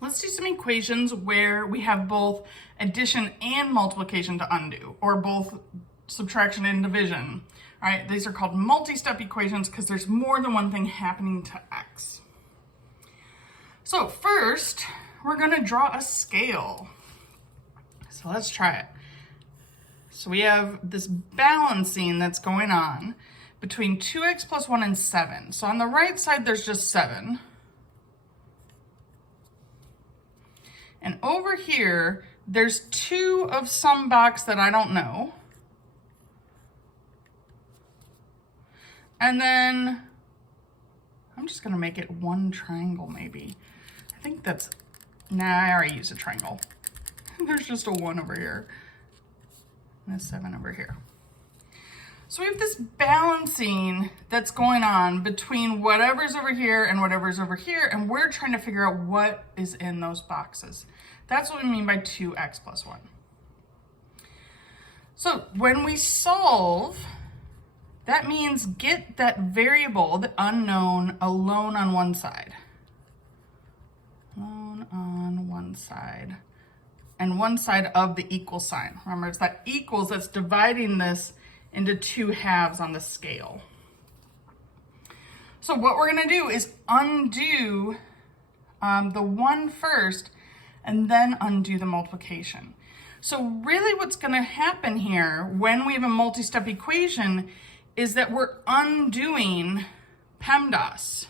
Let's do some equations where we have both addition and multiplication to undo, or both subtraction and division. All right, these are called multi-step equations because there's more than one thing happening to x. So first, we're gonna draw a scale. So let's try it. So we have this balancing that's going on between 2x plus 1 and 7. So on the right side, there's just 7. And over here, there's 2 of some box that I don't know. And then I'm just gonna make it one triangle maybe. I think that's, nah, I already used a triangle. There's just a 1 over here and a 7 over here. So we have this balancing that's going on between whatever's over here and whatever's over here, and we're trying to figure out what is in those boxes. That's what we mean by 2x plus 1. So when we solve, that means get that variable, the unknown, alone on one side. Alone on one side. And one side of the equal sign. Remember, it's that equals that's dividing this into 2 halves on the scale. So what we're gonna do is undo the 1 first and then undo the multiplication. So really what's gonna happen here when we have a multi-step equation is that we're undoing PEMDAS.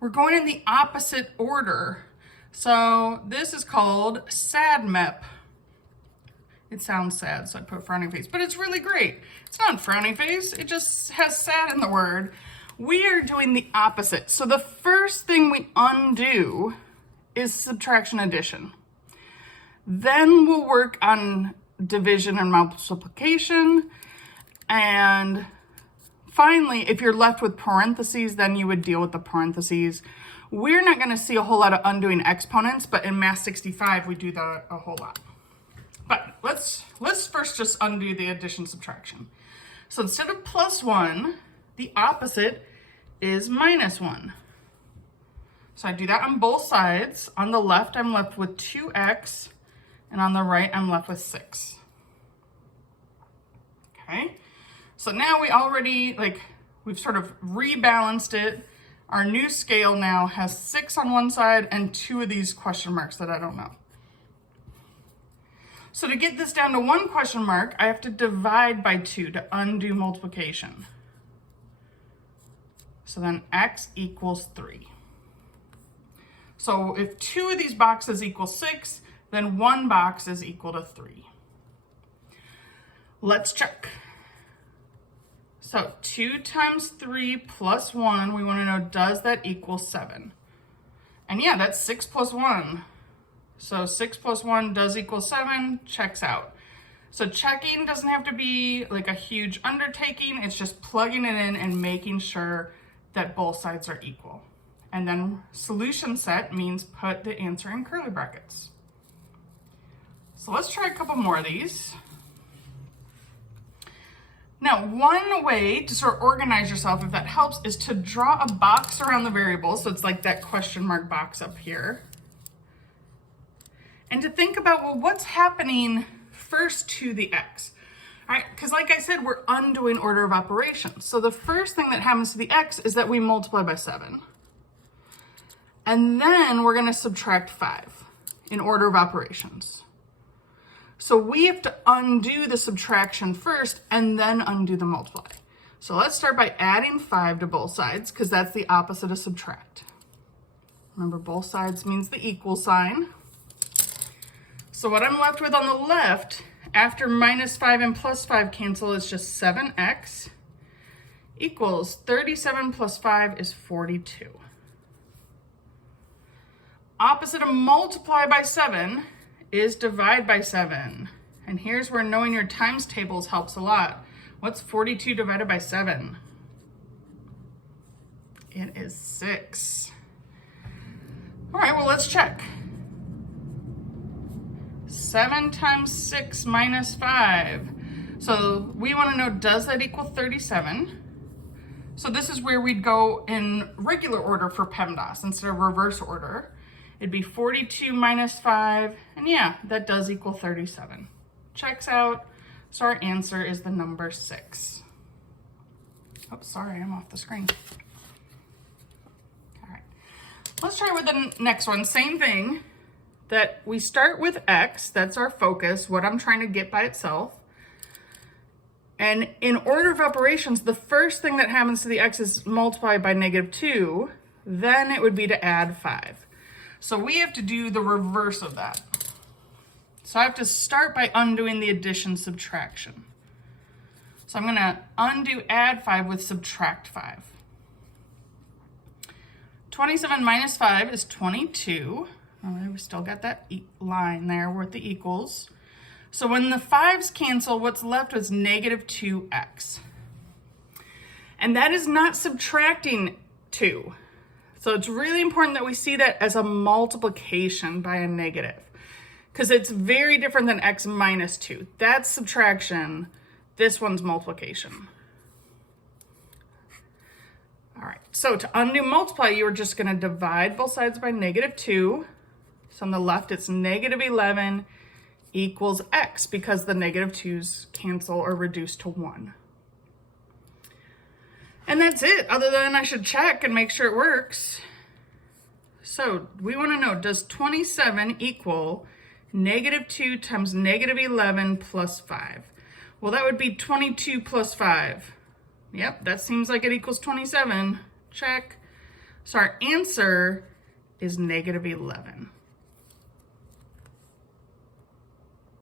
We're going in the opposite order. So this is called SADMEP. It sounds sad, so I put frowning face, but it's really great. It's not frowning face, it just has sad in the word. We are doing the opposite. So the first thing we undo is subtraction addition. Then we'll work on division and multiplication. And finally, if you're left with parentheses, then you would deal with the parentheses. We're not gonna see a whole lot of undoing exponents, but in Math 65, we do that a whole lot. But let's first just undo the addition subtraction. So instead of plus 1, the opposite is minus 1. So I do that on both sides. On the left, I'm left with 2x, and on the right, I'm left with 6. Okay, so now we already, we've sort of rebalanced it. Our new scale now has 6 on one side and 2 of these question marks that I don't know. So to get this down to 1 question mark, I have to divide by 2 to undo multiplication. So then x equals 3. So if 2 of these boxes equal 6, then 1 box is equal to 3. Let's check. So 2 times 3 plus 1, we want to know, does that equal 7? And yeah, that's 6 plus 1. So 6 plus 1 does equal 7, checks out. So checking doesn't have to be like a huge undertaking. It's just plugging it in and making sure that both sides are equal. And then solution set means put the answer in curly brackets. So let's try a couple more of these. Now, one way to sort of organize yourself, if that helps, is to draw a box around the variable. So it's like that question mark box up here. And to think about, well, what's happening first to the x? All right, because like I said, we're undoing order of operations. So the first thing that happens to the x is that we multiply by 7. And then we're going to subtract 5 in order of operations. So we have to undo the subtraction first and then undo the multiply. So let's start by adding 5 to both sides because that's the opposite of subtract. Remember, both sides means the equal sign. So what I'm left with on the left, after minus 5 and plus 5 cancel, is just 7x equals 37 plus 5 is 42. Opposite of multiply by 7 is divide by 7. And here's where knowing your times tables helps a lot. What's 42 divided by 7? It is 6. All right, well, let's check. 7 times 6 minus 5. So we want to know, does that equal 37? So this is where we'd go in regular order for PEMDAS instead of reverse order. It'd be 42 minus 5, and yeah, that does equal 37. Checks out, so our answer is the number 6. Oh, sorry, I'm off the screen. All right, let's try with the next one. Same thing, that we start with x, that's our focus, what I'm trying to get by itself. And in order of operations, the first thing that happens to the x is multiply by -2, then it would be to add 5. So we have to do the reverse of that. So I have to start by undoing the addition subtraction. So I'm gonna undo add 5 with subtract 5. 27 minus 5 is 22. All right, we still got that line there with the equals. So when the 5's cancel, what's left is -2x. And that is not subtracting 2. So it's really important that we see that as a multiplication by a negative, because it's very different than x minus 2. That's subtraction. This one's multiplication. All right, so to undo multiply, you're just going to divide both sides by -2. So on the left, it's -11 equals x, because the -2's cancel or reduce to 1. And that's it, other than I should check and make sure it works. So we want to know, does 27 equal -2 times -11 plus 5? Well, that would be 22 plus 5. Yep, that seems like it equals 27. Check. So our answer is -11.